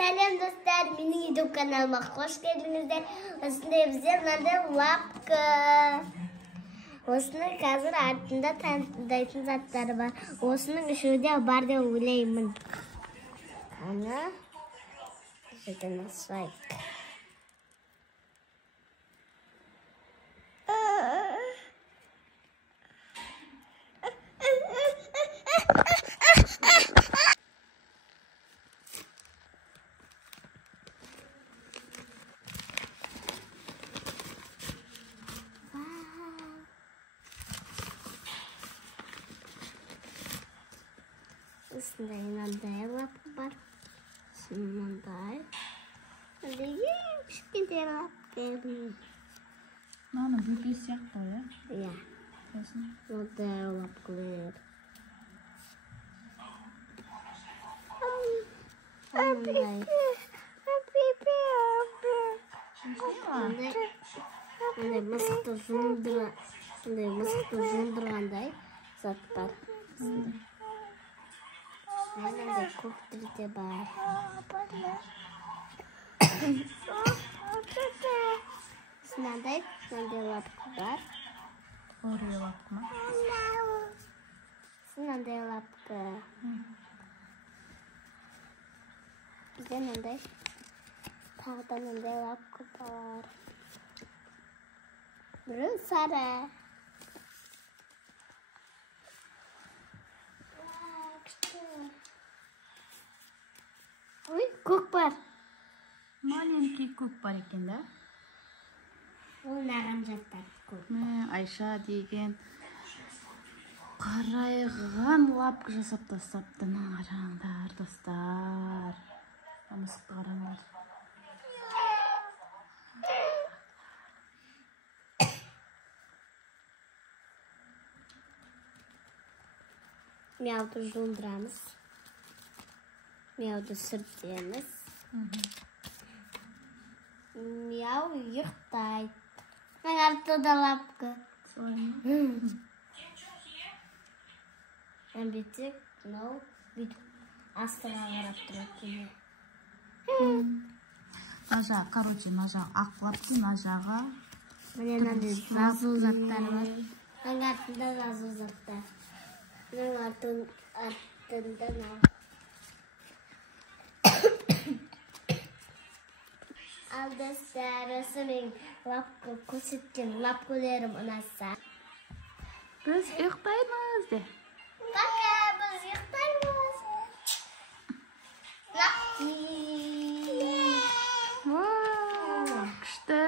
Сәлем достар, менің YouTube каналыма қош келдіңіздер. Осындай бізде мынандай лапка. Осының қазір артында таңдайтын заттары бар. Осының үшеуде бар деп ойлаймын. Ана жерден ашайық. Осындай мынандай лапка бар. Мынандай. Мындай кішкентай лапка. Мынаның бөпе сияқты ғой, Иә. Мынандай лапкалар. Мындай мысықты жуындырғандай зат бар. Мынандай көптірде бар. Мынандай лапка бар. Орео лапка ма? Мынандай лапка. Бізде мынандай тағы да мындай лапка бар. Біреу сары. Ой, көк бар. Маленький көк бар екен да. Ол наған жаттар көк. Айша деген қарайған лапка жасап тастапты. Қараңдар достар. Мысықты қараңдар. Мяуды жуындырамыз. Мяуды сүртеміз. Мяу ұйықтайды. Артында лапка. Бетек, мынау бүйтіп астыға қарап тұрады. Мына короче, мына ақ лапка, мына жағы. Міне мынандай жазу заттары бар. Мына артында жазу заттар. Мына артында мынау. Ал достар, осы мен лапка көрсеткен лапкаларым ұнаса. Біз ұйықтаймыз де. Пока, біз ұйықтаймыз. Лапки. Күшті.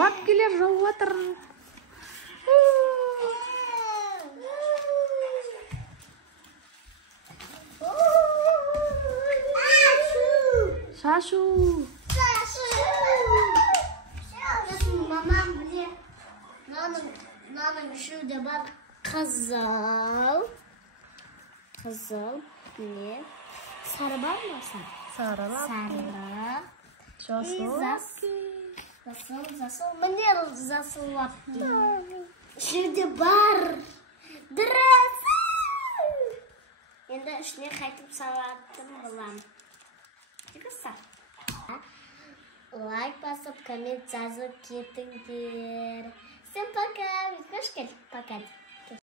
Лапкелер жауып отыр. Шашу. Мамам біле. Мынаның үшеуде бар. Қызыл. Не? Сары бар ма? Сары лапка. Жасыл. Жасыл. Міне жасыл лапка. Үшеуде бар. Дұрысы. Енді үшіне қайтып салатын болам. Лайк басып, коммент жазып кетіңдер. Всем пока. Пока.